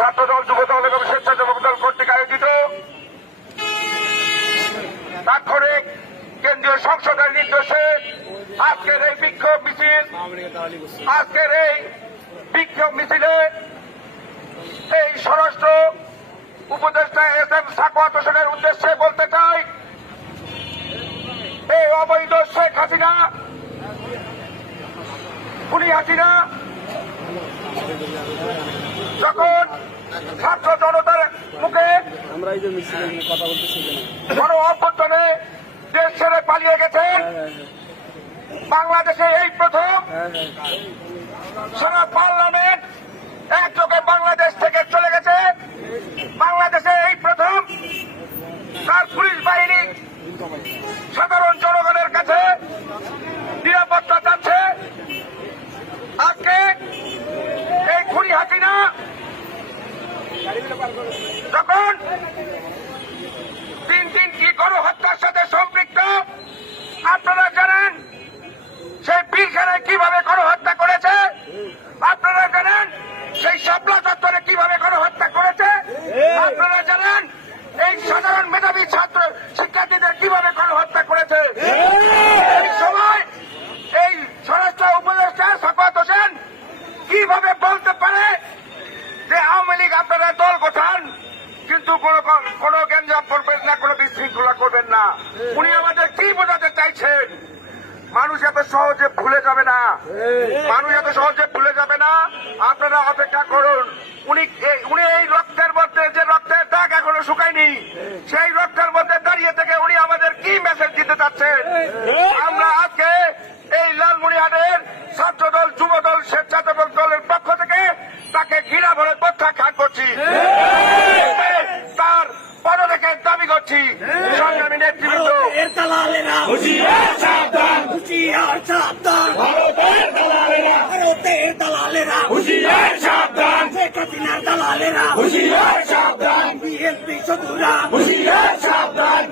যুবদল এবং স্বেচ্ছাসেবক দল কর্তৃক আয়োজিত তাৎক্ষণিক কেন্দ্রীয় সংসদের নির্দেশে আজকের এই বিক্ষোভ মিছিল, আজকের এই বিক্ষোভ মিছিলে এই স্বরাষ্ট্র উপদেষ্টা এস এম সাকওয়াত হোসেনের উদ্দেশ্যে বলতে চাই, এই অবৈধ শেখ হাসিনা উনি হাসিনা, যখন ছাত্র জনতার মুখে আমরা এই যে মিছিলে কথা বলতেছি এখানে। গণ অভ্যর্থনে দেশ ছেড়ে পালিয়ে গেছেন হ্যাঁ হ্যাঁ। বাংলাদেশে এই প্রথম হ্যাঁ হ্যাঁ। সারা পার্লামেন্ট একযোগে বাংলাদেশ থেকে চলে গেছে। বাংলাদেশে এই প্রথম তার পুলিশ যখন তিন দিন কি হত্যার সাথে সম্পৃক্ত? আপনারা জানেন সেই পিলখানায় কীভাবে গরু হত্যা করেছে? আপনারা জানেন সেই শাপলা চত্বরে কীভাবে গরু হত্যা করেছে? আপনারা জানেন এই সাধারণ মেধাবী ছাত্র শিক্ষার্থীদের কীভাবে গণহত্যা করেছে এই সময় এই স্বরাষ্ট্র উপদেষ্টা সাফাত হোসেন কীভাবে বলতে পারে যে আওয়ামী লীগ আপনারা দল গঠান কিন্তু কোন গ্যাঞ্জাম করবেন না, কোন বিশৃঙ্খলা করবেন না। উনি আমাদের কি বোঝাতে চাইছেন? মানুষ এত সহজে ভুলে যাবে না। মানুষ এত সহজে ভুলে যাবে না। আপনারা অপেক্ষা করুন। উনি উনি এই রক্তের মধ্যে, যে রক্তের দাগ এখনও শুকায়নি, সেই রক্তের মধ্যে দাঁড়িয়ে থেকে উনি আমাদের কি মেসেজ দিতে চাচ্ছেন? দালালেরা। হুঁশিয়ার সাবধান। হুঁশিয়ার সাবধান। ভারতের দালালেরা। ভারতের দালালেরা। হুঁশিয়ার সাবধান। শেখ হাসিনার দালালেরা। হুঁশিয়ার সাবধান। বিএনপি শত্রুরা হুঁশিয়ার সাবধান।